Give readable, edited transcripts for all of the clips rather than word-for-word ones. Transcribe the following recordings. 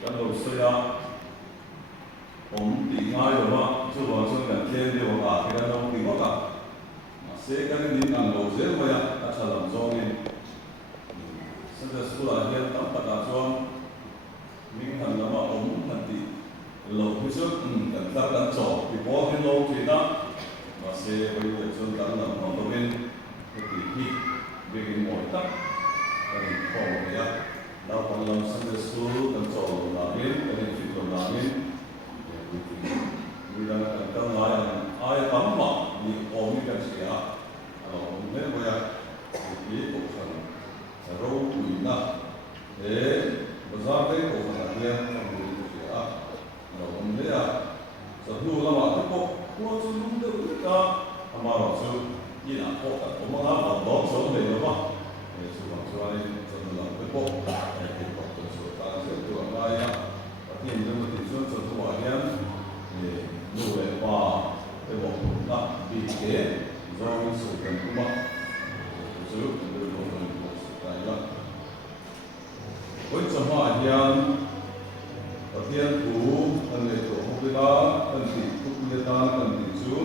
kan lo saya di ngai lo ma chu wa chu kan khen de wa ka kan lo ti wa ka se kan ni kan lo ze wa ya a chalam zong in Sunday school a hian tam tak a chuan ming han lama han ti lo pi chu kan tar kan chaw ti bo hin lo ti na ma se bai le chu kan lam no to in ti hi begin mo ta kan ko ya lao con lòng Sunday school kan chaw lo na in kan fi lo na in vì là trong lại ai tắm mà thì ôm cái gì á, ôm thế bây giờ thì cuộc sống rau củ na, để bây giờ cái cuộc sống là gì á, ôm thế à, giờ nu là mà cái cuộc cuộc sống nó được cả, mà rồi chứ, như là cuộc cả, cũng mà nó đó sống để nó mà, thì sự bằng sự này cho nên là cái cuộc sống ta sẽ được lại á, thì những cái chuyện sự thua nhau nuôi và cái bộ phận đó bị kế do sự cần của bạn sử dụng để được một tài liệu với trong hòa hiện ở thiên thủ anh để tổ hợp với đó anh thì cũng như ta anh thì chú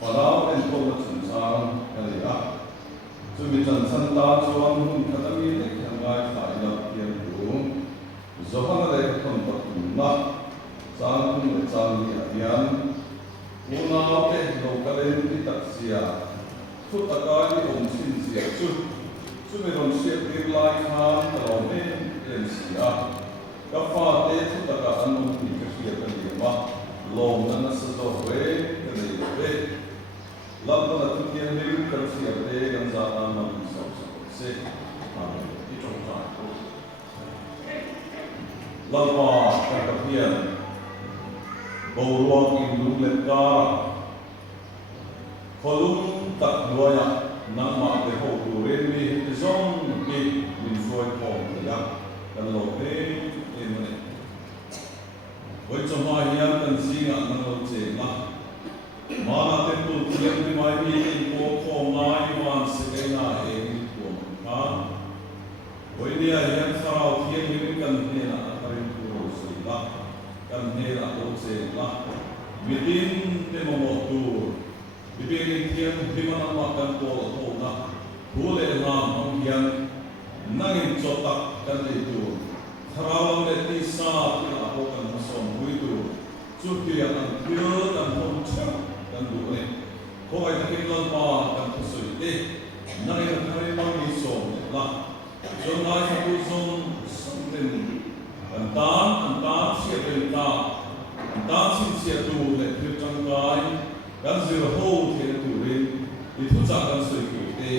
và đó anh không có chuẩn sang anh thì đó chú bị trần sanh ta cho anh không khá tâm ý để hàng ngày phải lập thiên thủ do hắn ở đây không có thủ nặng sang cũng sang đi hiền una cái đầu cái lên đi taxia chút tất cả đi ông xin xia chút mình ông xia đi lại hàng tàu lên xia các pha tết chút tất cả anh ông đi cái xia cái gì mà lòng nó sẽ zo về cái gì về làm nó là thực hiện đi cái xia về gần ra làm mà mình sao sẽ đi trong trại làm mà cái hiện bầu ruộng in lung lệ cả, kolung tak luaya nang ma de ho tu re mi he zong mi min soi phong ya kan lo pe in ne với trong hai hiam kan si nga nang lo che ma ma na te tu tiam ni mai mi in ko ko ngai wan se ke na e ni ko ma với ni a hiam sarau thiam ni kan ne na parin tu ro se la kan ne la lo che la within the moment to bibigyan tiyan himana makan ko ho na hule na ang yan nangin chotak kan ito tharawang le ti sa pina ako kan masom huito chuti ang pure kan hom chak kan duone ko ay takilan pa kan pusoite nangin kare mang isom la so na sa pusong something antan siya pelta antan siya tu le pirtang kai kan zero ho the tu rin di thu cha kan soi ki te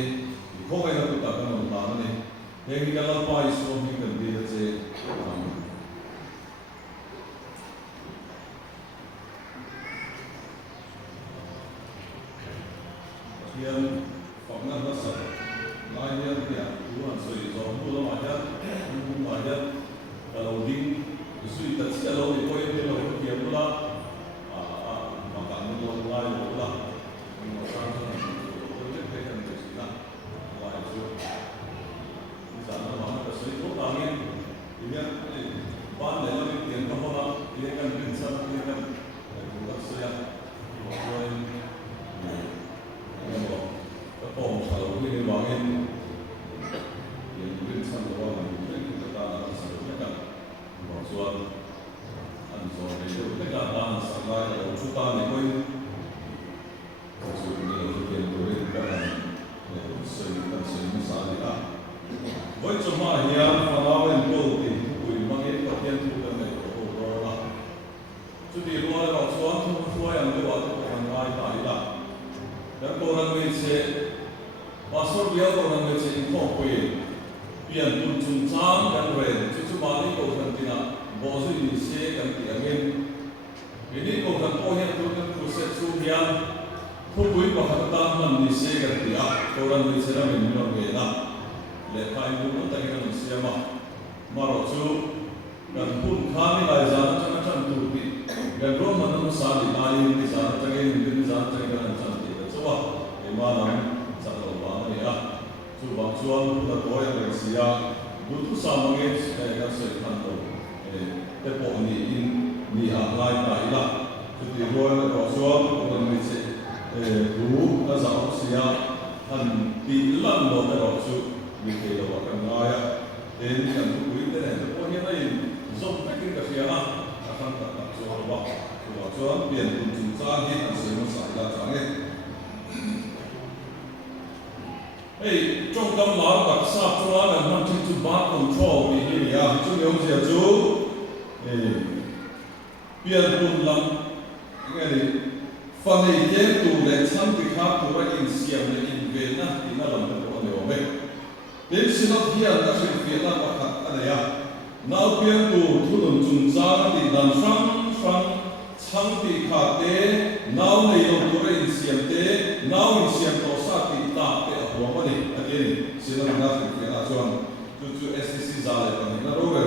di ko kai na tu ta kan ta ne he ki ka la pa iso ni kan di che hian phok na na sa lai hian ya tu an soi zo tu la ma ya tu ma ya kalau ding sui ta chi lo ni ko ye lo ki ya la lai lo la mo sa ta ko te pe kan de si na lai su ni sa na ma ta sui ko ta ni ya ban de la ni tien ka ho la ye kan bin sa ni kan ko la su ya mo ko ni mo ka po sa lo ni wa ngin ye bin sa lo wa ni ni ta na sa ni kan mo suan an so ni lo te ka ta sa lai lo chu ta ni ko với chúng ta hiện pháo lên cầu thì quỷ mang hết các thiên thu cần này của hồ đó chú đi qua là xuống thu thuê ăn cái bảo thức hàng ngày tại là các cô đang về sẽ và số biểu cô đang về sẽ không quỷ biển tuần trung trang đang về chú bà đi cầu thần thì là bỏ gì sẽ cần tiền lên vì đi cầu thần cô hiện tôi cần thu sẽ chú hiện thu quỷ và hàng tam năm đi sẽ cần tiền cô đang về sẽ là mình lo về đó le khai mu ta ki kan siama maro chu kan pun khani lai zan chang chang tu ti gan ro man no sa di lai ni zan chang ni zan chang kan chang ti so wa e ma nam sa lo ba ni a chu ba chuan ta ko ya le sia du tu sa ma ge se ka se khan to pian kun chung cha hi an se mo sai la chang e hey trong kam la tak sa chua na man chu chu ba control ni hi ya chu yong sia chu pian kun lam nge ni fa nei ke tu le cham ti kha tu ra in siam le in ve na ti na lam ko ne o me den sinot hian na se ve na pa khat ana ya nau pian tu thulun chung cha ti dan sang chang ti kha te nau nei lo tu ra in siam te nau in siam to sa ti ta te a ho ma ni again sinot na se ve na chuan chu STC za le pa ni na ro re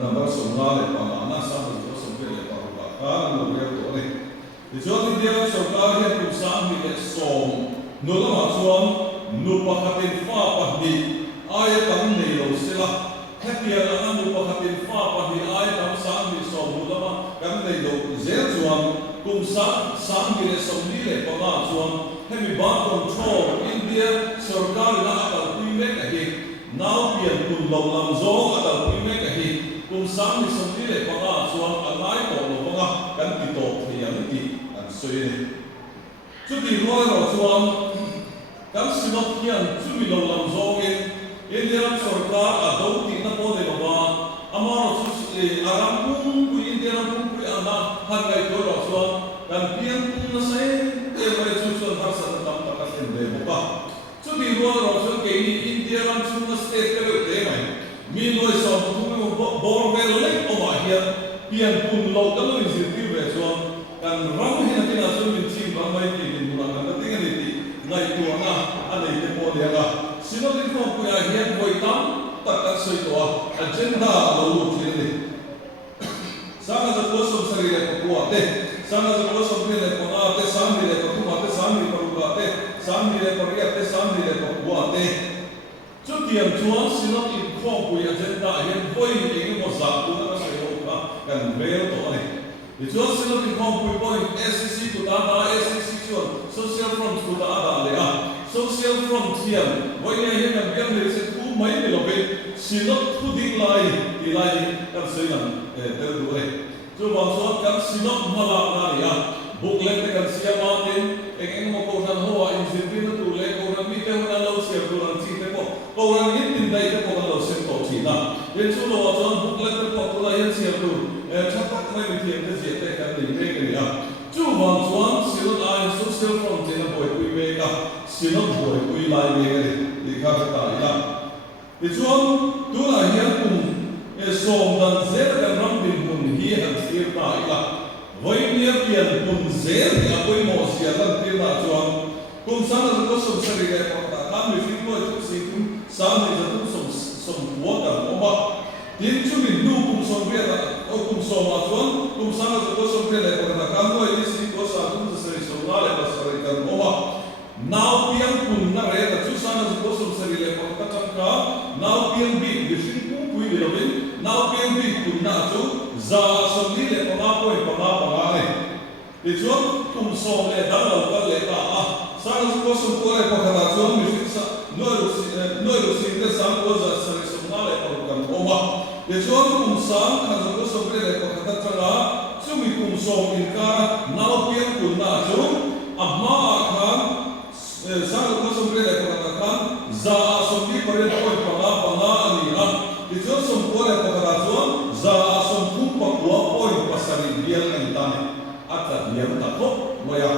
number so na le pa na sa so so ve le pa ka no re to ni ti chuan ti dia so ka he ku sang ni le som no la ma chuan nu pa khatin fa pa ni ai tam nei lo sila happy ala nu pa khatin fa pa ni ai tam sang ni som nu la ma kam nei lo zel chuan kum sang ni le som ni le pa ma chuan hemi ba control India sarkar na atal pui me ka hi now pian kun lo lam zo atal pui me ka hi kum sang ni som ni le pa ma chuan anai to lo pa kan ti to thian ti an soi ni chu ti ro ro chuan kan sinot hian chu mi lo lam zo ke India sarkar a do ti na po de lo ba amaro chu aram kum ku India kum ku ana han kai to ro chuan kan pian kum na sai e mai chu chuan har sa tam ta ka sen de mo ba chu ti ro ro chuan ke ni India ram chu na state ke te mai mi loi so tu mo bor ve le o ma hian pian kum lo ka lo ni zin ti ve chuan kan ram hi na tina chu min chim ba mai ti ni mu na ka ti ni ti ngai tu na anei te po de ga sino din ko ku ya hian voi tam tak ka soi to agenda lo lu ti ni sana za ko som sari le ko ate sana za ko som le ko ate sam le ko tu ate sam le ko ate sam le ko ri ate sam le ko ate chu tiam chuan sino in ko ku ya agenda hian voi ni mo za tu na sai ho ka kan ve to ni the just sino in ko ku point SCC ku da SCC chuan social front ku da le a social front hian voi ne hian kan biang le se tu mai le lo be sino tu ding lai ti lai kan sei lan ter du re chu bang chuan kan sino mala na ya booklet te kan sia ma tin eng mo ko san ho in zin tin tu le ko ran mi te na lo sia tu ran chi te ko ran yin tin dai te ko lo sem to chi na ye chu lo chuan booklet te ko tu la yin sia tu cha tak mai mi thiam te je te kan ni me ke ya chu bang chuan sino ai social front te na boy kui me ka sino boy kui lai me ke ni kha ta ya ye chuan tu la hian kum som dan zer kan ram din kun hi han sir ta ila voi nia pian kun zer ya koi mo sia lan tir na chuan kum sang na ko som sari ga ko ta kam mi fin ko chu si kum sang ni tu som wa ka mo ba tin chu min nu kum som re ta o kum som ma chuan kum sang na ko som re ko ta kam ko ni si ko sa kum sari som na le ba sari ka mo ba now pian kun na re ta chu sang na ko som sari le ko ta cham ka now pian bi bi fin ku pui le lo bin now pian bi kun na chu za som ni le pa ko pa ne ti chuan kum som le da lo ka le ta a sang ko som ko le pa ka chuan mi fin sa no si te sang ko za sari som na le pa kan o ma ti chuan kum sang ka ko som le pa ka ta cha chu mi kum som in ka now pian kun na chu amma khan sang ko som le pa ka kan za som ni pare ko pa na ani a ti chuan som ko le pa ka chuan za som kum pa ko poi pasari bial an tan ata bial ta ko moya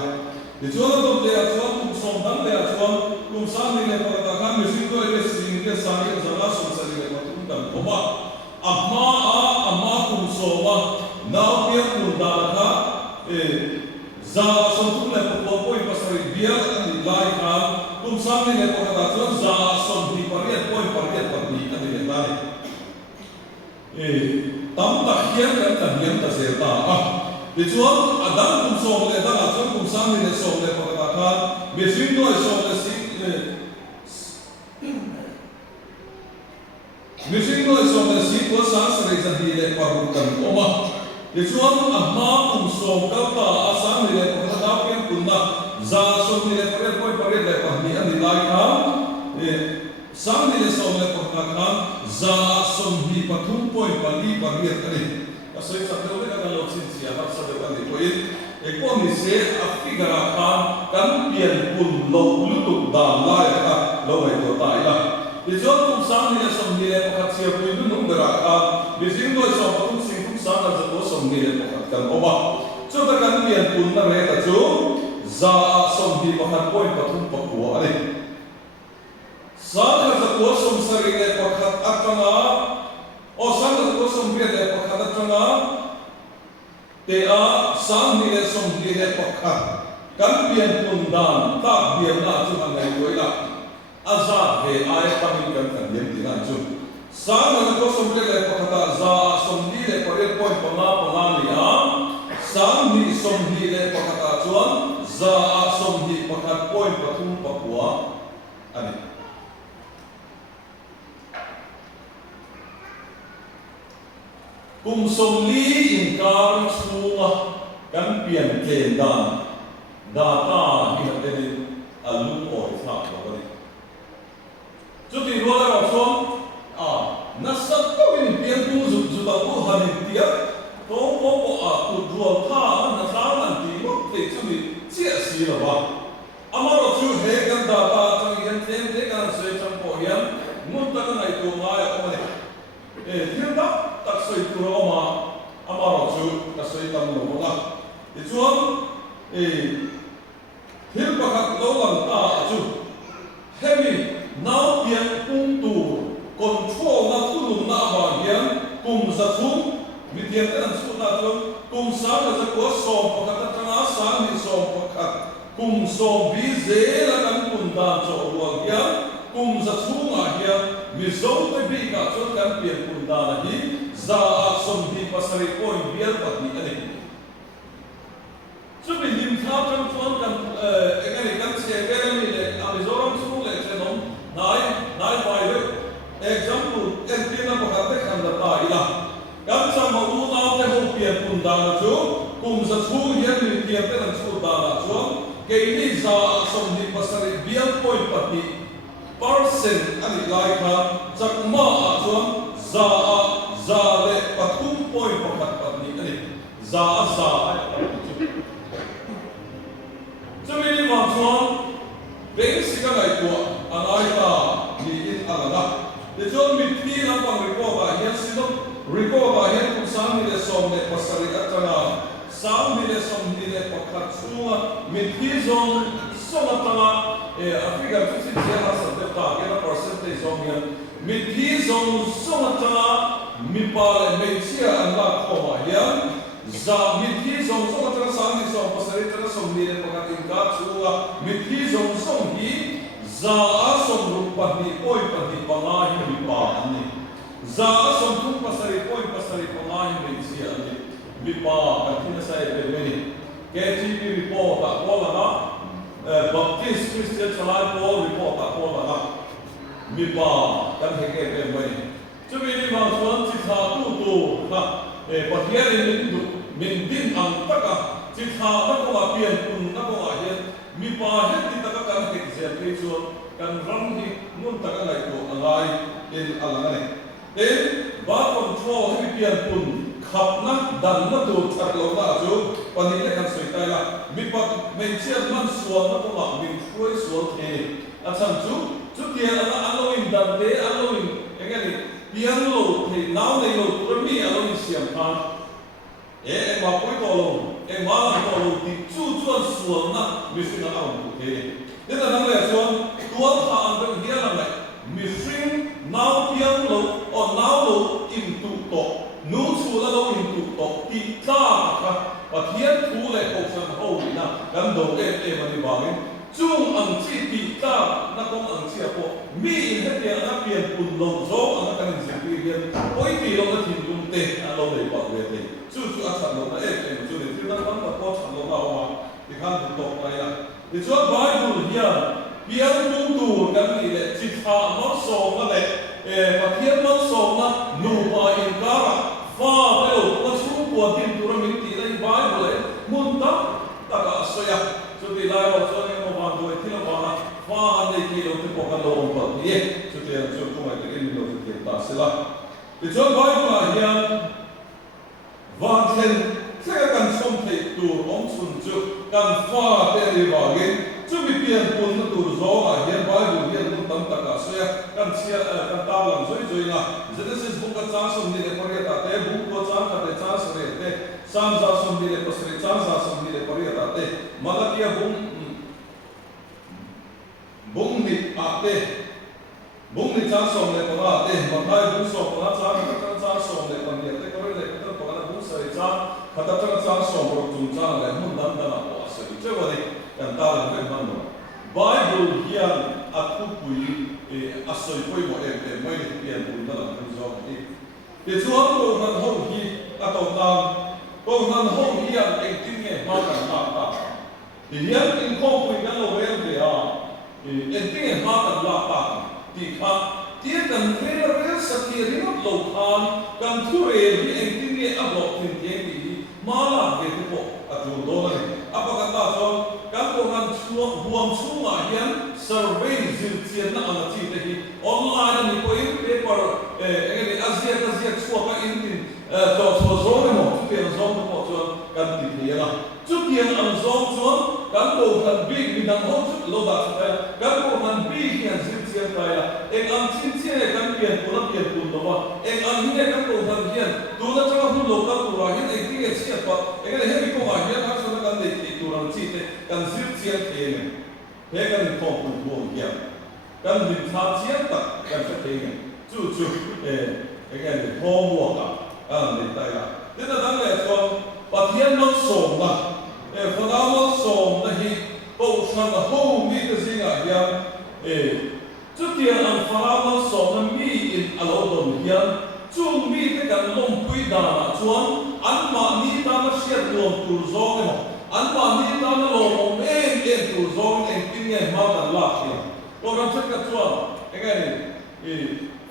ti chuan to le chuan kum som dan le chuan kum sang ni le pa ka kan mi sin ko le sin ke sang ke za som sari le pa tum dan ko ma amma kum soma now pian kun da ka za som kum le pa poi pasari bial an lai ka kum sang ni le pa ka chuan za som ni pariat poi pariat pa ni an le dai tam ta hian kan ta hian ta se ta a ti chuan adam kum som le da chuan kum sang ni le som le pa ka me sin no som le si me sin no som le si ko sa sa re za hi le pa ru kan o ma ti chuan amma kum som ka ta a sang ni le pa ka pian kun na za som ni le pa poi pare le pa ni ani lai ka sang ni le som le pa ka za som hi pathum poi pali pariat ani asoi sa te le ka lo chin sia har sa de kan ni poi ko ni se afigara kan pian pun lo lutuk dan lai ka lo mai to tai la ti jo tum sang ni som ni le pakhat sia pui du nung gara ka bi sing do so patum sing tum sang ka zo som ni le pakhat kan oba chu ta kan pian pun na re ta chu za som hi pakhat poi patum pakua ani sa ka za ko som sari le pakhat atanga o sang ka ko som bi le pakhat atanga te a sang ni le som ni le pakhat kan pian pun dan ta biam na chu han nei koi la aza he ai pamin kan kan yem ti na chu sang na ko som le pakhat za som ni le pare poi panga ni a sang ni som ni le pakhat chuan za som ni pakhat poi pathum pakua ani kum som li in kar chunga kan pian ken dan data hi na te alu oi tha lo ni chu ti ro la so na sat to in pian tu zu zu ta ko han tia to ko ko a tu ro tha na sa nan ti mo te chu ni chia si la ba amaro chu he kan data chang yan tem te kan se chang ko yan mun ta kan ai to ma ya ko ne thil da tak soi tu ro ma amaro chu ka soi tam lo la ti chuan thil pakhat lo lang ta chu hemi nau pian pung tu control na thulum na ba hian kum za thu mi tian tan chu na chu kum sa za ko som pakhat tanga sa ni som pakhat kum som bi ze la kan kun da cho ruang hian kum za thu nga hian mi zo te bi ka chu kan pian kun da na hi za som hi pasari ko bial pat ni ani chu bi lim tha chang chuan kan engani kan se ve ni le amizoram chu le chenom nai vai le example en tina pakhat te kan da ta ila kan cha ma u na te ho pian kun da na chu kum za thu hian ni tiam te kan chu da na chuan ke ni za som ni pasari bial point pat ni person ani lai kha chak ma a chuan za le patum point pakhat pat ni ani za Chumi ma chuan basic a lai ko anai ta ni in alana de chuan mi thi na pang report ba hian sidom report ba hian kum sang ni le som le pasari atanga sang ni le som ni le pakhat chunga mi thi zong soma tanga Africa fifty ha sa de ta ke na percentage zong hian mi thi zong soma tanga mi pa le me chia an la ko ma hian za mi thi zong soma tanga sang ni som pasari tanga som ni le pakhat in ka chunga mi thi zong som hi za som ru pa ni oi pa ni pa nga hi mi pa ani za som tu pasari pa nga hi mi chia ani mi pa ka thina sai pe meni KTP report ta ko la na Baptist Christian Chalai Paul report ta ko la na mi pa kan he ke pe meni chu mi ni ma chuan chi tha tu ha pathian min din ang taka chi tha na ko ma pian kun na ko a hian mi pa he ti taka kan he se pe chuan kan ram hi mun taka lai ko alai in alanga ne then ba control he pian kun khap na dan na tu thar lo na chu pani le kan soi tai la mi pa men chian man suan na ko ma min khoi suan the a chang chu ti ala alo in dan te alo in engani pian lo the now nei lo tu mi alo in siam pa ma poi to lo ma la to lo ti chu chuan suan na mi sin na au the ne na nang le suan tuan ha an de hia la lai mi sin now pian lo or now lo in tu to nu chu la lo in tu to ti ta ka pathian thu le ko san ho na kan do ma ni ba ni chung ang chi ti ta na kong ang chi apo mi in he te na pian pun lo zo ang kan si pi hian oi ti lo na tin dum te a lo le ba we te chu a chan lo na chu ni ti na kan ta ko chan lo na wa ti kan tu to pa ya ti chu bible hian pian tu kan ni le chi tha no so na le pathian no so na nu ba in kara fa te lo ko chu ko tin tu ra min ti lai bible mun ta ka so ya chu ti lai lo so ni mo ba do ti lo ba na fa an nei ti lo ti ko kan lo on pa ni chu ti chu ko mai ti ni lo ti ta se la ti chu bible hian van ten se kan som te tu om chu sun chu kan fa te ri wa ge chu mi pian pun na tur zo a hian Bible hian mun tam tak a se kan chia kan ta lam zoi zoi na Genesis book ka cha som ni le pare ta te book ko cha ka te cha se te sam za som ni le pasre cha za som ni le pare ta te Malakia bung ni a te bung ni cha som le pa te Mathai bung so pa cha som le pa ni te ko le ka pa na bung sai cha khata cha som ro tum cha le mun dan dan a pa se che wa ni kan ta la ve man no Bible hian a khu pui a soi poi mo mai ni pian pun da la zo ni te chuan ko nan ho hi a to ta ko nan ho hi an eng tin nge ma kan na ta hian in ko pui kan lo ve ve a eng tin nge ma kan la ta ti kha tia kan re sakhi ri no lo khan kan thu re hi eng tin nge a lo tin ke ni ma la ge ko a tu do na ni apa kan ta so kan ko han chuang huam chunga hian survey zil chian na ana chi te hi online ni ko in paper engeni Asia chua ka in tin to zo mo te zo mo to kan ti ni la chu tian an zo chuan kan lo kan big ni dang ho chu lo da ta kan ko han big hian zil chian ta la ek an chin chian kan pian pun do wa ek an ni kan ko han hian tu na cha hu lo ka tu wa hian ek ti e chi pa engeni he bi ko ma hian ha so na kan de ti tu ran chi te kan zil chian te ne he kan ko pu bo hian kan din tha chian ta kan sa te ne chu engeni ho mo ka an de ta ya te na dang le so pa hian no so na fa na mo so na hi ko san na ho mi te singa hian chu tian an fa na mo so na mi in alo dom hian chu mi te kan lom pui da na chuan an ma ni ta ma siat lom tur zo ne mo an ma ni ta na lom em tur zo ne tin nge ma ta la hi ko ran chat ka chuan engeni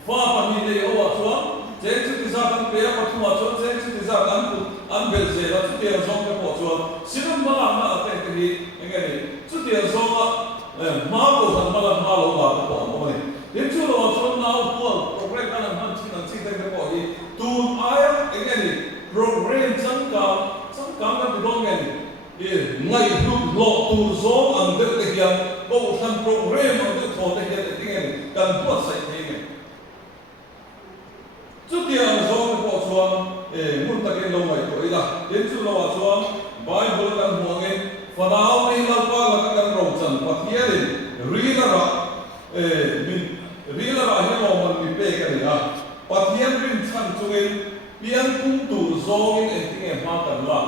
fa pa ni de o wa chuan je chu ti za kan pe pa thua chuan je chu ti za kan pu an bel je la chu ti zo ke po chuan sinum ma la ma te ke ni engeni chu ti zo ma ko han ma la ma lo ba ko mo ni de chu lo chuan na po program kan han chi na chi te ke po hi tu aya engeni program chang ka ka bi dong ngeni ngai lu lo tu zo an de te hian ko han program an de tho te hian te ngeni kan pu sai te ngeni chu ti an zo ke po chuan mun ta ke lo mai to ila de chu lo wa chuan Bible kan mo nge fa nao nei la pa la kan ro chan pa hian ri la ra min ri la ra he lo man mi pe ka ni a pa hian rin chan chu nge pian kum tu zo nge en ti nge ma kan la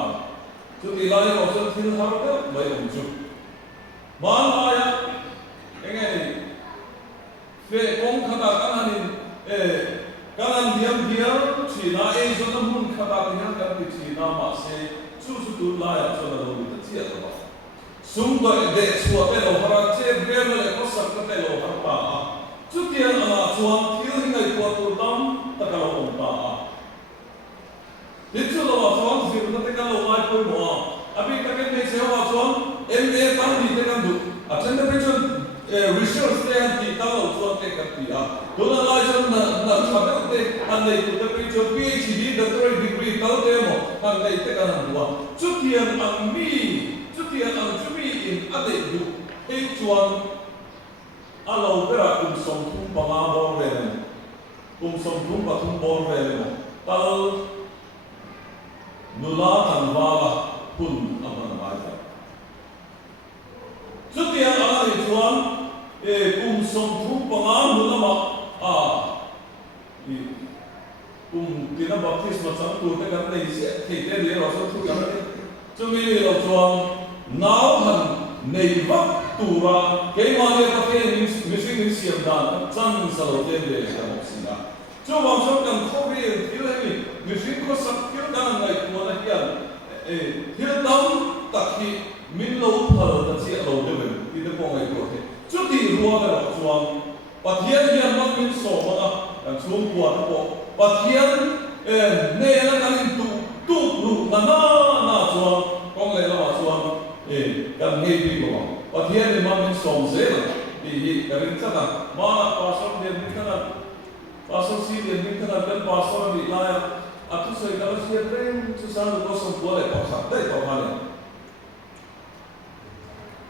chu ti la le so thil har ka mai om chu ma la ya engeni fe kong khata kan hanin kan an diam chi na zo na mun khata hian kan ti chi na ma se chu tu la ya so na lo ta chi a ba sum do de chua te lo hara che bre le ko sak te lo har pa chu tian ana chuan thil ngai ko tu dam ta ka lo om pa de chu lo wa chuan zir na te ka lo mai ko mo abi ka ke me che wa chuan MA kan ni te kan du a chen de pe chu research te an ti ka lo chuan te ka ti a do na la chuan na cha te an nei ku te pe chu PhD doctorate degree ka te mo an nei te ka na wa chu tian an mi chu tian an chu mi in a de du he chuan a lo pera kum som thum pa ma bo ve ne kum som thum pa thum bo ve ne mo tal nula tan wa hun aman ma ja chu tian an ni chuan kum som thum pa ma nula ma tina baptisma sang tu te kan nei se thei te le ro so thu kan chu mi lo chuan nau han nei va tu ra ke ma le ka fe mi sing siam dan chang sa lo te le ka mo singa chu wa so kan kho ri le mi sing ko sak kil dan ngai tu na hian hil dam tak hi min lo phal ta chi lo de ben ti te ko ngai ko te chu ti ruwa la chuan pathian hian man min so ma kan chung kwa ta ko pathian ne la kan tu lu na chuan kong le la chuan kan ngai pi ko pathian ne man min som ze la di ka rin cha na ma pa som de min kana pa som si de min kana kan pa som di la a tu so ka si ren tu sa ko som ko le pa sa dai to ma le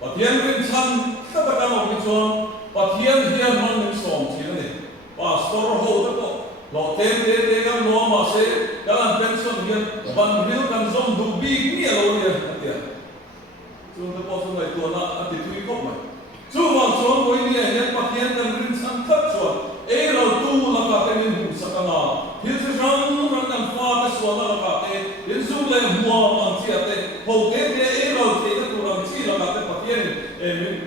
Pathian rin san katakan o kituan pathian hian man ning som chini pastor ho ta ko lo te kan lo ma se kan pension hian ban bil kan zom du bi ni alo ni atia chu ta po so mai to na ati tui ko mai chu ma chuan ko ni hian pathian kan rin san khat chuan e lo tu la ka te nin hu sakanga hil se ran kan fa ta so la ka te in zu le hua man chi ate ho te e lo te ta tu ram chi la ka te pathian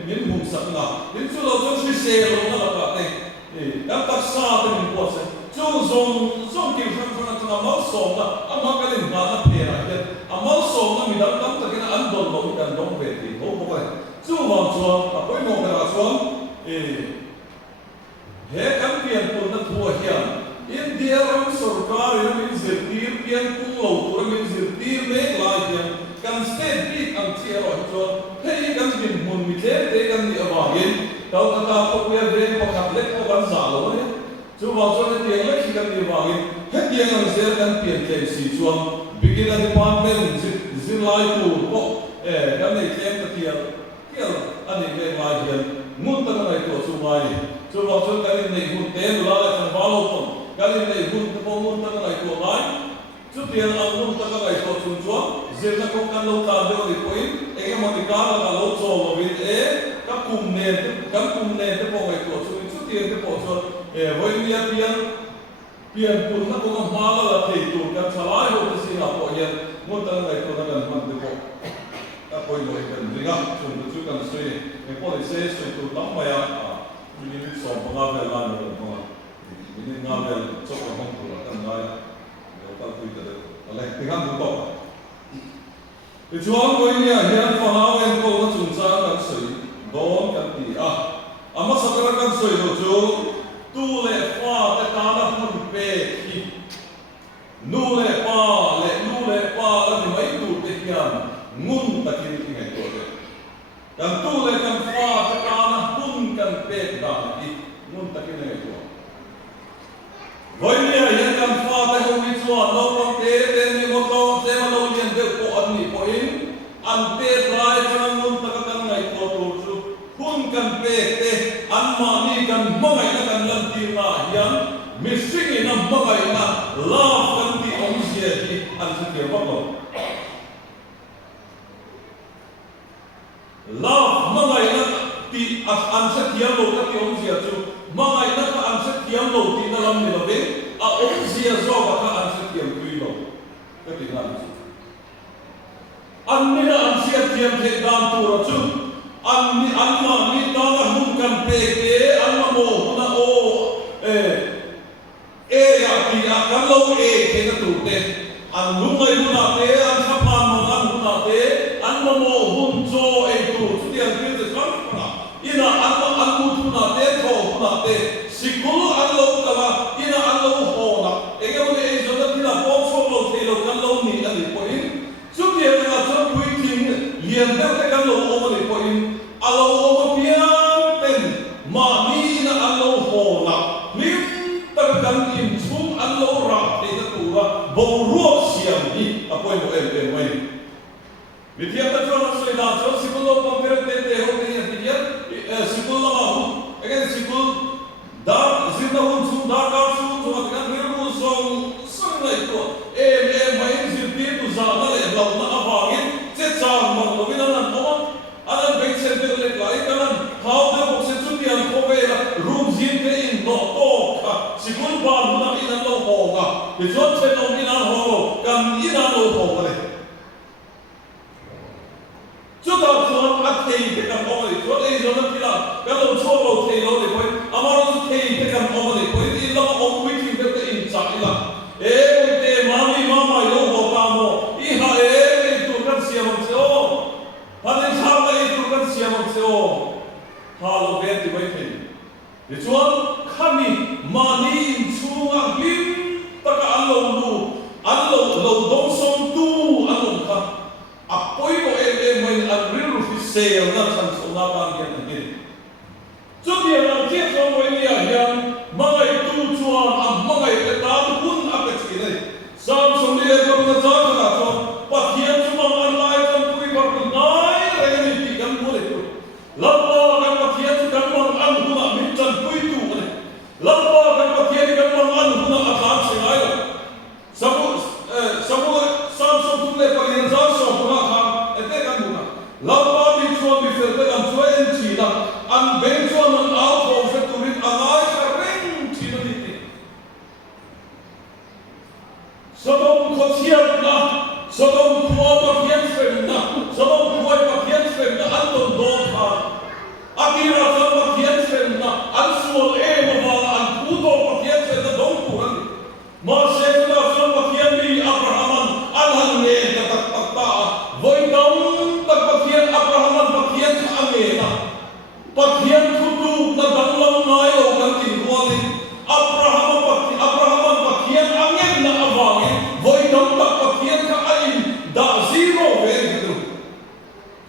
min hu sakanga in chu lo chu se lo na la ka te dan tak sa te min po se chu zong ki khang khang mal som na ama ka len na na pe ra ke amal som na mi dam tam ta ke na an don lo kan dong ve ti ho ko ba chu ma chuan a poi mo ka chuan he kan pian pun na thua hian India ram sarkar in zirtir pian pung lo tur min zirtir me lai hian kan state big ang chia ro chuan hei kan bin mun mi te kan ni awangin Calcutta ko ya ve pakhat lek ko ban za lo ne chu ma chuan tiang lek kan ni awangin he tiang ang zer kan pian ke si chuan begin a department zin lai tu ko kan nei tlem ta tial ani ve lai hian mun ta nai to chu mai chu ma chuan kan nei hun te la la kan ba lo pon kan nei hun ta mun ta nai to mai chu tiang ang mun ta nai to chun chuan zer na ko kan lo ta de ri poin e mo ni ka la lo cho lo vin ka kum ne te po mai to chu tiang te po chuan voi mi a pian pun na ko ma la thei tu kan chalai ho ta si na po yan mun ta nai to na kan man te po ka poi lo kan ringa chu kan sui e po le se sui tu tam ma ya ni ni so pa ga ve la na ko ni nga ve chok ka hong tu la kan dai le ta tu ta le ti han tu to ti chuan ko ni a hian fa na wen ko na chung sa kan sui don kan ti ama sa kan sui do chu tu le fa ta ta na hun pe ki nu le pa la ni mai tu te hian ngun ta ki ni ngai to de kan tu le kan fa ta ta na hun kan pe da ki ngun ta ki ngai to voi ni ya kan fa ta ho mi chu no pa te ni mo to te ma lo lien de po an ni po in an te lai chan ngun ta ka kan ngai to tu chu hun kan pe te an ma ni kan mangai na kan lan ti na hian mi singi na mangai na love kan ti ong sia ki an se ke ba lo love mangai na ti an se kiam lo ka ti ong sia chu mangai na ka an se kiam lo ti na lam ni lo be a ong sia zo ka an se kiam tu lo ka ti na chu an ni na an sia kiam the dan tu ro chu an ma ni ta na hun kan pe ke an ma mo na o ya ti a kan lo ke na tu te an lu ngai bu na te an sa pa ma an bu na te an ma mo hun zo tu ti an ti te san na ina an mu tu na te tho na te sikulu an lo ka la ina an lo ho na e ke mo e zo na ti na po so lo te lo kan lo ni an ni po in chu ti na cho pui ting lian te kan lo o mo ni po in alo o mo pian ten ma ni ina an lo ho na lim ta kan im chung an lo ra te na tu ra bo ro siam ni a poi mo e mai mi ti ta cho na so ida cho sikulu pa per te ho ni ti ya sikulu ma hu again sikulu da zina hun chung da ka chung to ma kan ri ru song lai to e mai zin ti tu za na le la na awangin che chang ma lo vi na na mo anan be chen te le lai kanan how the box se chu ti an ko ve la room zin te in no to ka sikul ba nu na in lo ho ga ti chon che no in an ho kan in an lo ho le chu ta chuan a thei te kan o le chuan ei zo na pila ka lo cho lo thei lo le poi amaro chu thei te kan o le poi in lo o wi ti te in cha ila e te mami mama lo ho pa mo I ha tu kan sia mo se o Hanin sama itu kan siapa seo hal beti baik ni chuan kami mani chunga lim taka allo lo dong som tu allo ka apoi ko mai alril fi sale na san sona ban yan ni chu dia na ke so mo ni ya mai tu chuan mai te ta hun apet ki nei sam som ni ko na cha na so pa hian chu ma an lai kan pui par na le palin za so kuna kha ete kan buna lamba bi chuan bi fel te kan chuan en chi na an ben chuan an au ko fe turin angai kha reng chi na ni Sodom khosiat na Sodom khua pakhian frem na Sodom khua pakhian frem na an don do kha akira kha pakhian frem na an sual e ma an khu do pakhian frem na dong puran ma se na kha pakhian mi abrahaman an han ne ta tak ta voi dong tak pakhian abrahaman pakhian kha ame na pakhian khu tu na dang lam ngai lo kan tin wali abrahaman pakhian angen na awange voi dong tak pakhian kha ain da zero ve gitu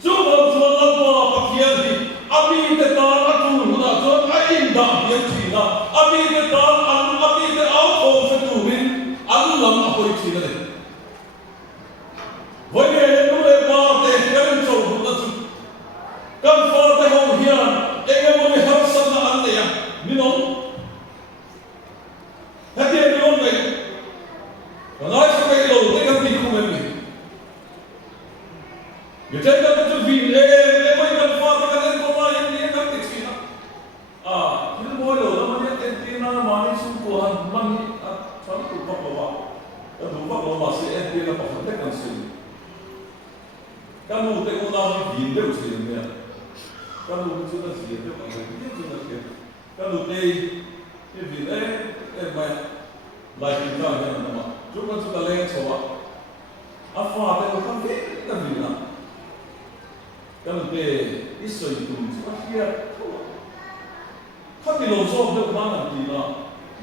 chuan chuan la pakhian hi ami te ta atul na chuan ain da hian thina ami te ta an ami te au ko fe tu bin an lam a hoi thina le voi ne nu le ba te kan chou bu na chu kan fa te ho hian enge mo ni har san na an le ya ni no hati ni on le Nói cho cái đầu tiên các tình không em mình người trên các cái vì lệ mới cần pha các cái con mai em đi các cái gì đó nhưng mỗi đầu nó mới biết em tin nó mà đi xuống của hắn mình chọn tụ pháp bảo cái tụ pháp bảo mà sẽ em tin là bảo phân tích cần sự các mục tiêu của nó vì đều sự như vậy các mục tiêu là gì đều bằng cái biết chúng ta kia các mục tiêu cái vì lệ em mày lại chúng ta như thế nào chúng ta sudah lain soal apa yang akan kita bilang kalau de isu itu sebenarnya kan di losok itu mana kita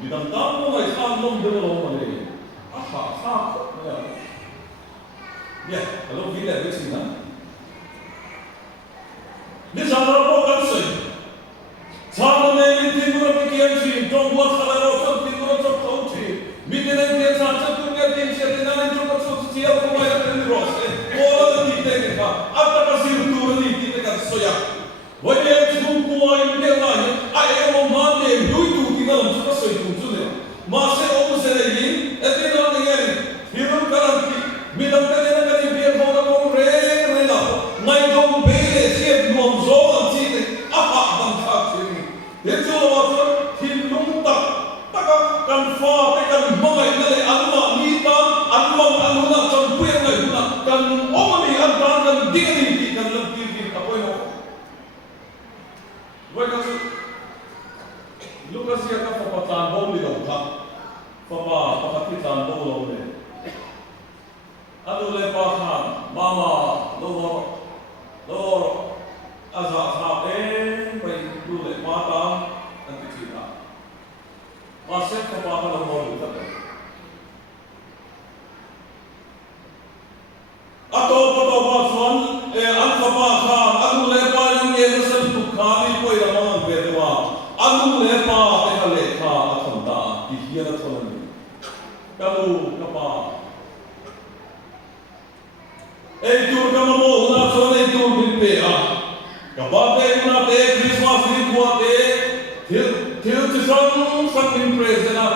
bidang tamu lagi kan nom dia lom lagi apa ya kalau kita di sini ni sana bukan sih sana ni timur pikiran sih dong buat kalau orang timur tak tahu sih Miten en saa tunngia tinsiä näin joka suutsi ja kuma ja rosse. Puolella niitä ka. Attaka siirtyy niitä katsoja. Voi ei tunkua ei pelaa. Ai ei maa ne luitu kinan suka soitun sulle. Maa se on se niin, että ne on niin. Hirun karanti. Mitä tänne kävi vielä on reena. Näin on peile sieltä on zoon siitä. Aha, dan kaksi. Ja sulla on hinnunta. Kan fa te kan mai na le anma ni ta anma anuna chan puya ngai na kan omani an ta kan digani ti kan lam ti ti apoi no vai ka su Lucas ya ka fa tan bo li lo tha fa pa ti tan bo lo le adu le pa khan mama lo aza sa pai du le ma ta an ti ti na Masih kepala nomor itu. Atau pasuan anfapaka anu lepa yang yerusan tukani koi raman bedwa anu lepa tekaleka akhanta dihiara thonani kamu kapa tur kamu mo na thone tur bilpe kapate na te Christmas ni kuate Thiếu tisang sang impresa na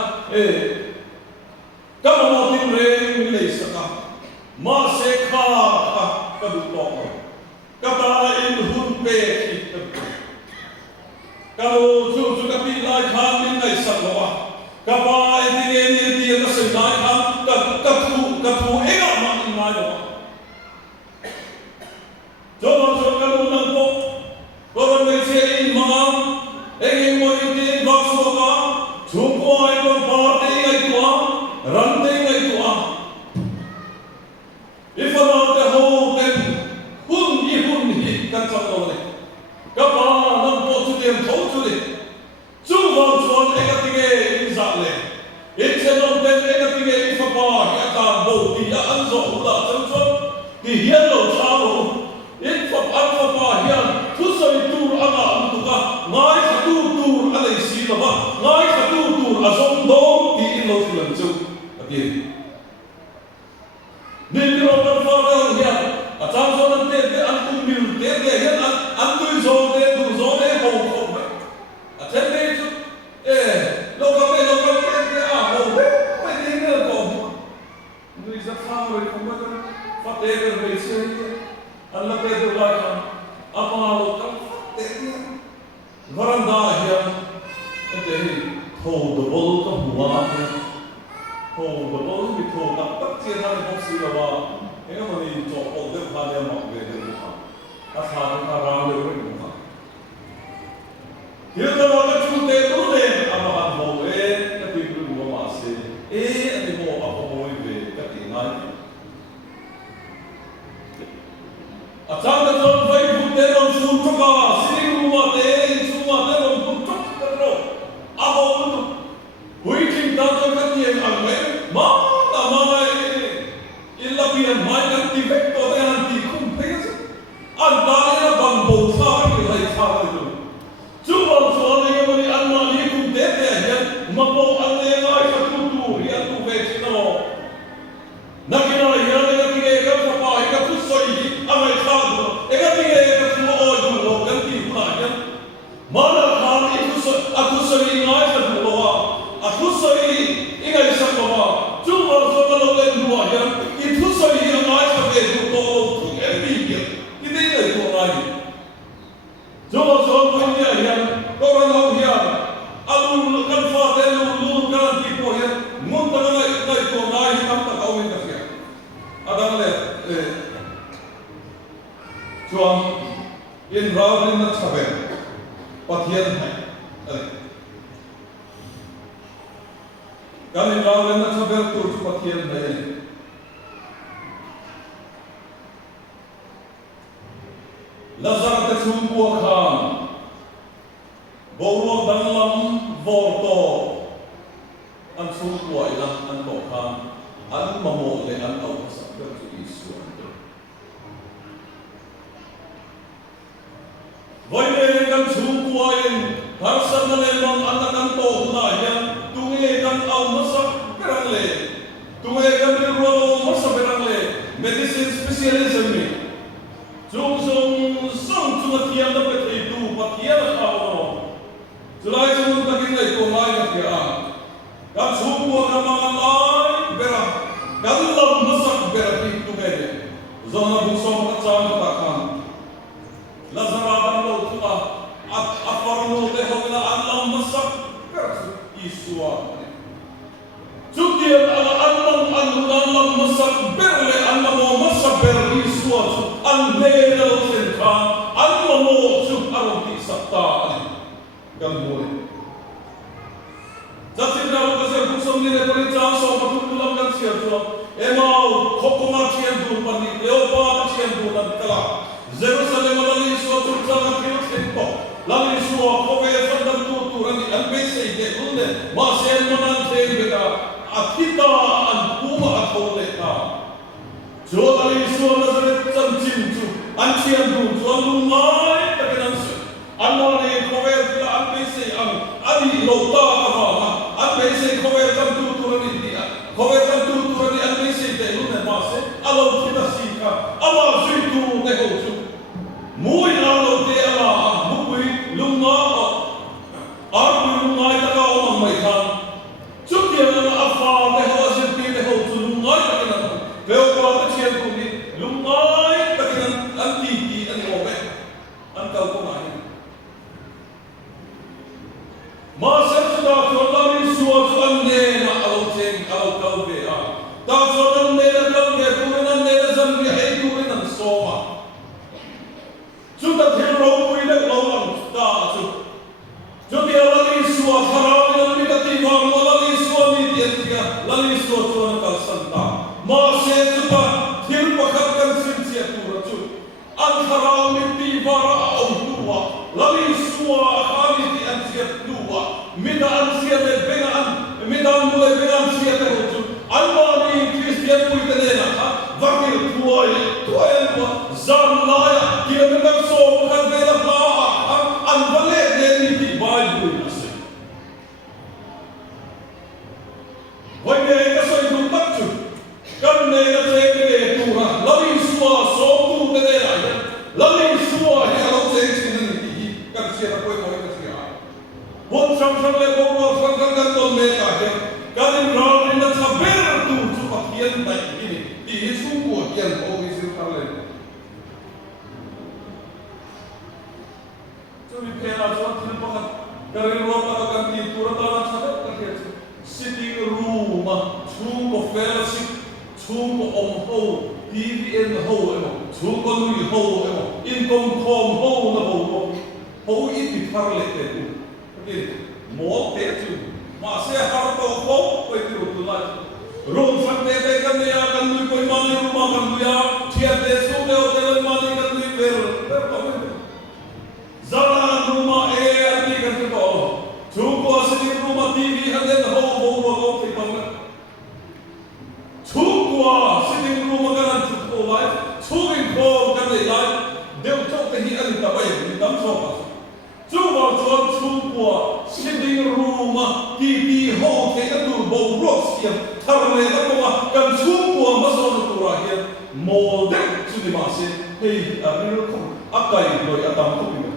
kamu mau timre milai saka maseka kadutok kata in hunpe kalau cucu kapi lai khan milai sakwa kapa ini dia kesenai khan katu ega mak inai Jodoh kamu nangko korang mesti imam Egin mo iti bakso ka, suko ay kong party ngay tuwa, rante ngay tuwa. Ifa na te hoten, hun hi katsang lole. Kapa nang po chudem thau chudi. Chuvan chuan ekatige inzale. Itse nang ten ekatige ifa pa hiata bo di ya anzo hula chuan. Di hian lo charo. Ifa alfa pa hian thusai tur anga amtuka. Ngai tur alai silama ngai tur azong do di ilo filan chu ati ni ro ta fa da ya atang so nan te an kum mil te ya an tu zo de ho ho ba aten de chu lo ka te a ho be ni ne ko ni sa fa ro không có phát tế gần về xưa anh là tế được lại không apa lo kan phát tế varanda hiền thế thì thầu đồ bol có bùa thầu đồ bol bị thầu tập tất nhiên là một sự là vào cái mà đi cho ông được hai em mặc về được không à sao chúng ta ra được không hiện tại là cái chủ đề đó này à mà anh hồ cái tiền lương của mà sẽ anh hồ à hồ về cái tiền này à chắc là trong vậy chủ đề đó xuống cho cả xin lưu mà thế làm cũng chút cái đó à hồ nó cuối trình ta cho cái tiền ăn vậy mà là mà này illa biar mai kan tibet to yang di kum pes antara bang bosa ni lai khawa itu cuma soal yang mani anna ni kum dete ya mambo anne ngai satu tu ya tu vecino nakina ya ya kire ka papa ka tu soi amai khadu ega kire ka tu o ju lo kan ti pula ya mana khan itu so aku soi ngai satu lo aku soi ingai satu lo cuma soal lo kan dua ya itu soi ngai satu tu to tu embi ya ini ni tu ngai cuma soal punya ya orang tahu ya alu kan father lu kan tipo ya munta ngai tu ngai kam tak kau ini ya ada le chuang in rawin na chabe pathian hai kan in rawin na chabe tu pathian hai lazar ta chumbu khan boro danglam vorto an chumbu ila an to khan an mamo le an au sa ka tu isu voi le kan chumbu ain har san le long an kan to na ya tu nge kan au masak kerang le tu nge kan ro masak kerang le medicine specialism ni Chung chung tiang dapat itu pakian kau. Julai chung takin lagi tu mai kia. Kan chung buat kamangan lai berah. Kan lam masak berah itu mene. Zona busong macam takkan. Lazaratan lo tua. Afarno deh hokna alam masak berah isua. Judian ala alam alam masak berle alam masak berah isua. Ande lo sentra, ando mo sub aroti sabta gamboy. Jadi kalau kita busung ni dari jam so patut pulang kan siapa? Emau kokoma cian tu pani, Eropa cian tu dan kala. Jerusalem lali suatu jalan kiri tempo, lali suatu kowe fandam tu rani ambese ke unde, masih manan beda. Akita an puma atoleta. Jo lali suatu nazaret cim tu, ancian tu, jual lungai terkenal su. Anwar ni kowe bila ambese ang adi lota kama, ambese kowe jam tu rani dia, kowe jam tu rani ambese ke unde masih. Alau kita sika, alau situ nehoju. Mui alau te ala, mui lunga, arbu lunga ita kau mamai kan. Cuti ala apa neho situ nehoju lunga ita kena. Leo kau tu cian tu ni lunga ita kena anti di angobe, angkau kau main. Masa sudah orang ni suatu ane na alau ceng alau kau be ah. Tak suatu ane na kau be turunan ane na zambi hai turunan soma. Sudah terlalu banyak orang tak tu. Jadi orang ini suah haram yang kita timbang, orang ini suah ni dia tiga, lalu suah tuan kalsanta. Masih sudah terpakarkan sinsia turun tu. Antara miti bara tua, lalu suah hari di ansia tua. Minta ansia lebengan, minta mulai lebengan ansia terus. Alma ni Kristian pun terlena, wakil tua yang tua, zamlaya, dia memang so bukan bela bah, anbalik dia ni di Bible nasi. Wajah kita so itu tak tu, kan mereka cakap turun, lalu semua so tu terlena, lalu semua yang kalau cakap ni, kan siapa pun boleh cakap. Buat sama-sama lepas buat kan mereka, kan orang ini tak sabar tu, supaya baik ini, di yên ô cái siêu tăng lên cho mình kể là cho thiên bác cái rốt là cái gì tu ra là sao đấy cái gì sitting room mà chung của fellowship chung của ông hậu TVN hậu ấy mà chung của người hậu ấy mà income from hậu là hậu hậu ít bị phá lệ đấy cái một thế chứ mà sẽ học tổ hậu với điều tu lại room phát tế đây cái này cần người coi mani rumah cần người thiệt để số đều để mani cần người về Zara rumah anh đi cần người đó chung của sitting rumah TV anh đến hậu hậu hậu thì không chung của sitting room cái này chụp cô lại chung của cái này lại đều trong cái gì anh ta bây giờ đắm sâu chung vào chung của sitting room TV hậu cái cái tủ bầu rocks kia thằng này nó có cần chung của mà sao nó tủ ra kia mồ đẹp chung đi mà xem hey anh nó không áp cái rồi anh ta không biết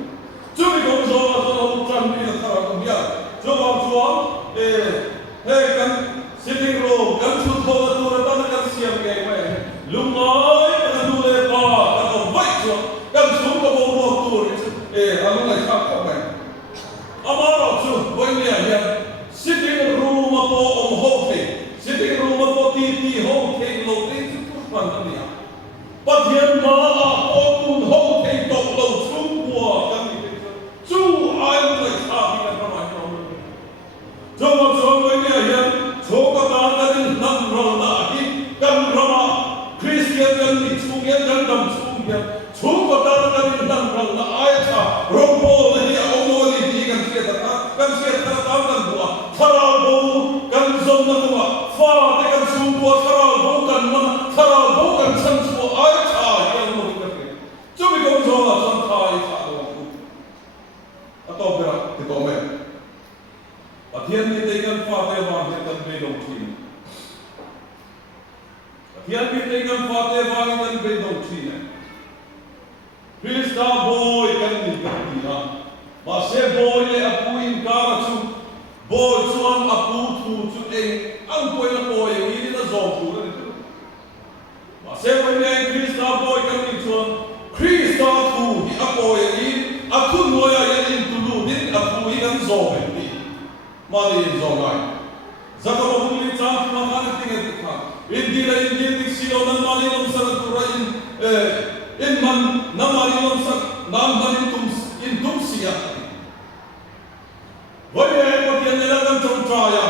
chung đi cũng rồi là nó trang bị là thằng cũng vậy chung vào chung hey cần sitting room kan chuto na tu na kan siam ke mai lumai kan du le pa kan vai chu kan chung ko bo tu alu lai khap ko mai amaro chu boi ne ya sitting room po ho the sitting room po ti ho the lo te chu tu pan ni ya pathian ma o kun ho the to lo chung kwa kan ni chu ai lai khap ni kan mai ko jo ma chu boi ne ya Choka tanggalin nang rona hi kan rona Christian kan ni chungyan kan dam chungyan Choka tanggalin nang rona ayata rompo na hi omoli di kan siya tanggal buwa Farabo kan zon na buwa Fa de kan sungwa farabo kan mana farabo kan sansuwa ayata yan mo kan ni Chumi kong zona san thai sa doang Ato bera ito me Athian ni dengan fatih wang dengan bedong cina. Athian ni dengan fatih wang dengan bedong cina. Krista boy kan ni dia. Masih boy le aku ingkar cu boy cuan aku tu ang boy na boy ini na zong tu ni. Masih boy le Krista boy kan ni cuan Krista tu di aku ini aku noya yang tulu din aku yang zong ni. Mali zongai. Zakaro buli cang makan tinggal kita. Indira di silo dan mali nom sangat turain. Man namari nom sangat namari tum siap. Wajah patian nelayan congcaya.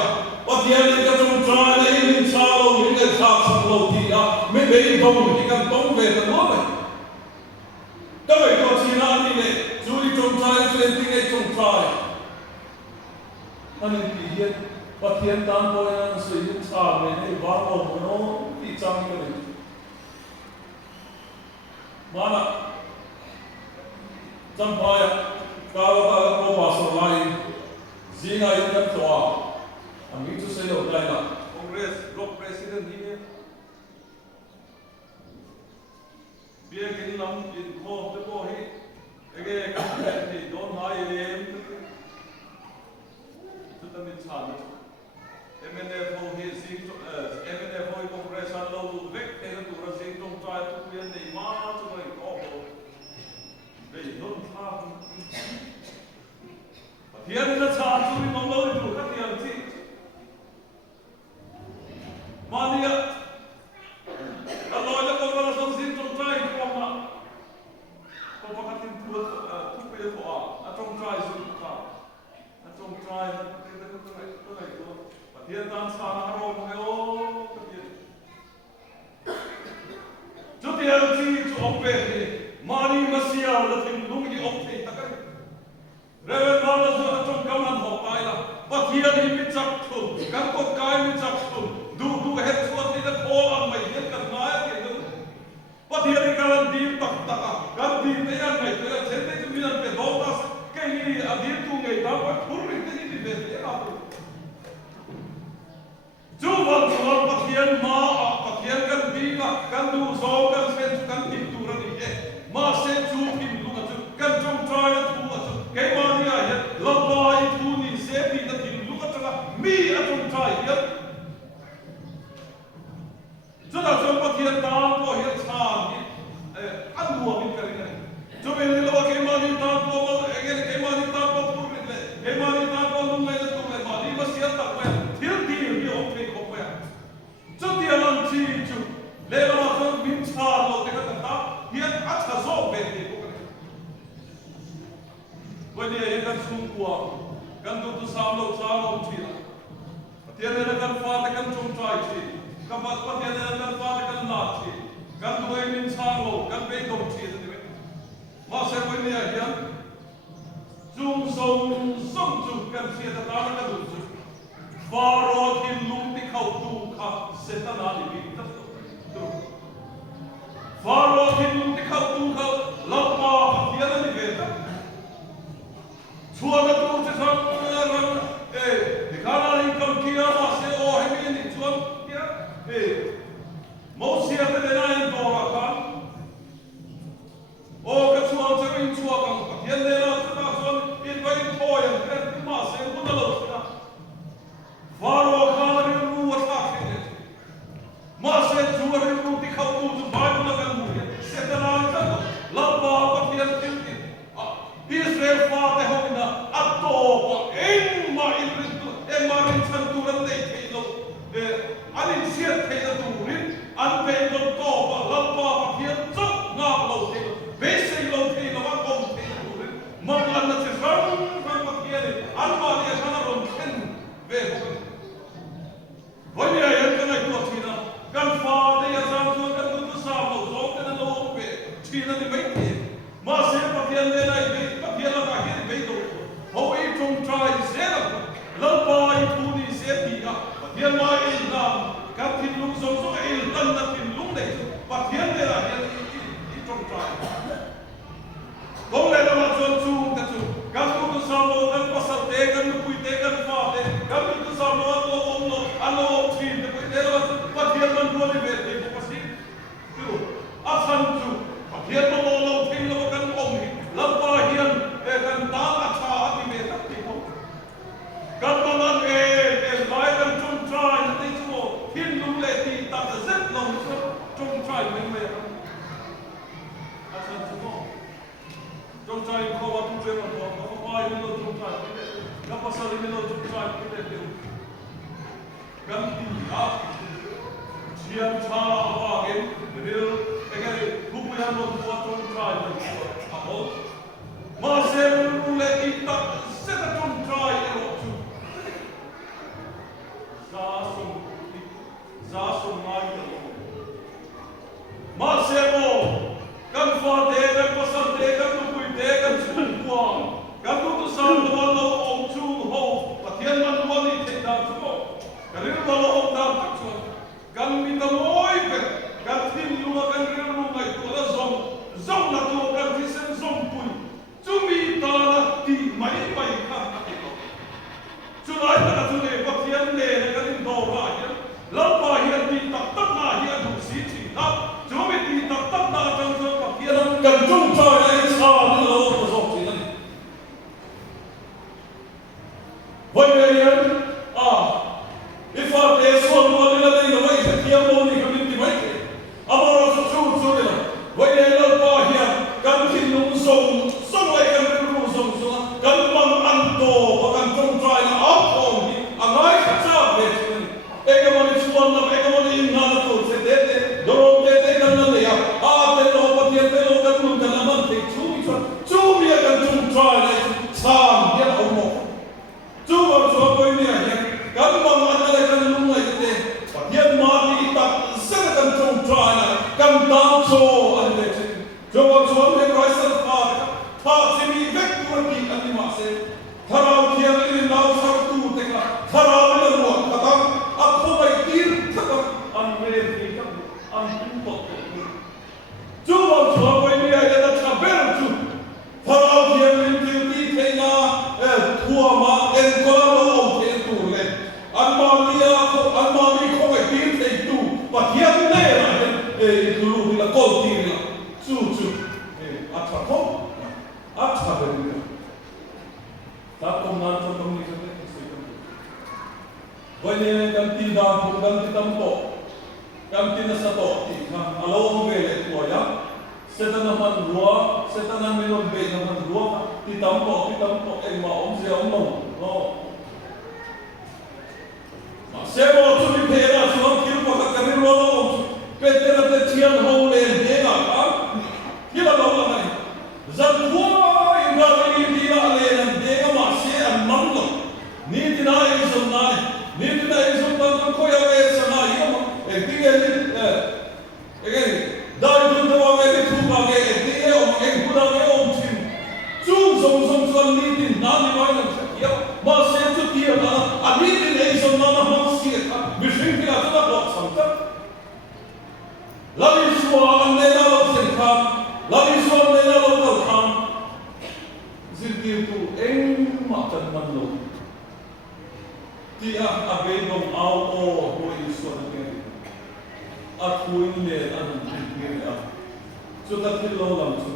Patian nelayan congcaya ini calo ini cak sebelum dia. Memberi bom ikan bom betul mana? Kalau itu Cina ni le, curi congcaya tinggal congcaya. Anh hiện và thiên tam tôi đang sử dụng trà về đây vang ổn của nó bị trăng cái này mà là trong bài cao ta có bảo số này gì ngay nhất tòa anh nghĩ tôi sẽ đầu đây là Congress block president đi nhé bây giờ cái năm in kho cái kho hết cái cái thì don't hide em Kita mencari, MNF sing, MNF Congress lalu vek, itu rasing tongcai tu yang di mana tu mereka kau, belum tahu. Dia ni nak cari tu ni manglau itu kan dia nanti, mana kalau ada orang langsung sing tongcai tu apa, kau pakai tu pilih apa, tongcai suka, tongcai. Hiện đang xa là haro mà ô chút tiền chi cho ông về thì mani masia là thình đúng như ông thầy ta cái rồi nó là do trong công an học bài là bắt hiện thì bị chặt thùng các con cái bị chặt thùng đủ hết suốt thì nó khó ăn mày hết cần nói thì nó bắt hiện thì các đi tắc các đi thế ăn mày thế là thế đấy chúng mình phải đổ ra cái gì à đi tu ngày ta phải thua rồi cái gì về thế nào Cuba pakaian pakaian kan bila kan du zau kan sen kan itu rani ma sen cu kim lu kan trong trai tu cái mà ni ai labai tu ni se pi ta kim lu mi a trong trai ya When you can soon go, can do to some of Salom Tina. But the other can father can come try tea. Come back, but the other can father can not tea. Can do him in Salo, can pay no tea. Master, when they are young, Zoom, some can see the Taraka. Far out in Lumik out to Setanali. Far out in Lumik out to Lapa, the other elevator. Suara tu sesuatu di kanan income kia masih orang ini tuan dia mau siapa dengan dua kan kesuatu cewek suara kan dia lena sudah tuan ini baik poin kan masih pun dalam sudah baru kali dua tahun masih jual itu di kau tu baik dengan mulia setelah itu lapa bagian tinggi Israel fate hona atto emma ilrintu emma rinsanturan dei keilo anin siat keilo turin an peilo toba lampa pakian so ngaplo keilo bese lo keilo wa kom keilo turin manglan na sesang kan pakian an ma dia sana ron ken ve hoy ya yan kana ko tina kan fate ya santu kan tu samo so kan lo ve tina ni mai masih pakian de lai Dia nak akhir begitu. How it from try zero. Lampai puni setia. Dia mai na katin lung so il tan na tin lung dei. Pakian de lah dia it from try. Kau le nama tu tu. Kamu tu sama dan pasal tekan pui tekan fate. Kamu tu sama alo tin. Dia lah pakian man dua ni bete pasti. Tu asan tu. Pakian mau tin lo kan om. Lampahian kan tak ada di meta itu. Kalau lain cuma try nanti semua hindu leti tak zat long cuma try memang. Asal semua cuma try kau waktu cuma kau apa ini lo cuma try. Kau pasal ini lo cuma try kita tu. Ganti siap cara apa kan? Real agar buku yang lo buat cuma try apa? Masih mulai kita sedang try itu. Zasum mari. Masih mau kan fade kan pasal kan tuh kan semua. Kan tu sama walau om tu ho. Patian manual ini tidak semua. Kalau walau om dah tu kan minta moi kan tim rumah kan rumah itu ada zong nak tu kan disen zong pun. Cumi tanah di mai kan itu. Culai tanah cule pakian le kan dora ya. Lampa hian di tak hian tu sisi tak. Cumi di tak jang pakian kan jung cai insan lo besok sini. Wajib ifat esok wali lagi nama istiam moni kami di mai. Amar susu lah. Wajib lampa hian kan kinung song. Kan mang anto bahkan try na apa ni angai kacau betul. Eka mani suan na eka mani ingat tu sedete dorong tete kan na ya. Telo patian telo kan nun kan naman te cumi akan try na sam dia omo. Cuma ko ini aja. Kan mang ada kan nun na ite. Patian mati tak sangat kan try na kan danso ada. Coba me Christ Pak sini vek kurang andi masih. Tharau dia ini nau satu teka. Tharau ini luar kata. Apa baik dir kata. Anwere dia anput. Coba ini ada kabar tu. Tharau dia ini di tena tua ma kolano itu le. Anmami ko baik dir itu. Bagian lera itu lu bila kau dir lah. Apa kau? Apa benda? Tak pernah contoh ni seperti itu. Banyak yang tidak bukan ditampo, yang tidak satu. Kalau bela itu ya, setanah man dua, setanah minum bela man dua, ditampo, emma saya no. Saya mau curi pera, cuma kiri pakai kiri rolong, petera petian hole dega, kan? Kita tahu lah ni. Zat dua yang ini dia leh suwa an nei na lo sen kham lami suwa nei na lo kal kham zirtir tu eng ma kan man lo ti a be dom au o ho i suwa ke a thui ne an ne a chu ta thil lo lam chu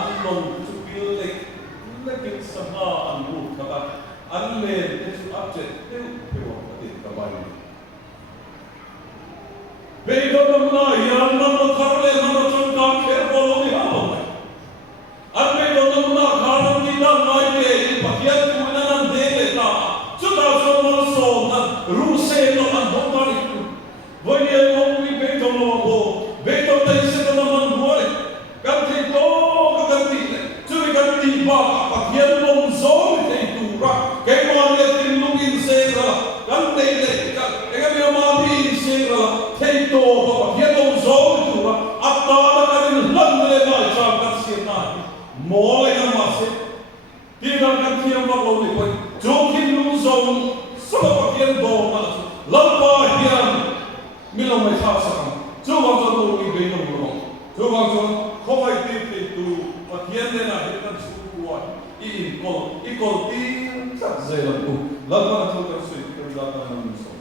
an long chu pil le kin sama an ru ka an le te chu object te pe wa te ka bai be dom na yan na mo tharle na mo chon ka kher bolo ni ha lo an be dom na khanam ki da mai ke pakhian tu na nan de le ta chu ta so mo so na ru se no an do ta ni voi ni lo ni be dom lo ko be dom ta se na man gore kan ti to ka kan ti chu ni kan ti ba pakhian long zo ni te tu ra ke ma le tin lu in se ra kan te le ka e ga ma bi se ra te to ka pakhian long zo ni tu ra atta na kan lan le na cha ka se na mo le ka ma se ti dan kan ti ma lo ni ko jo kin lu zo so pakhian do na lam pa hian mi lo mai tha sa chu wa zo lo ni be no lo chu wa zo ko ai ti ti tu pakhian le na he kan su wa i ko ti sa ze la ku la pa tu ka su ti la ta na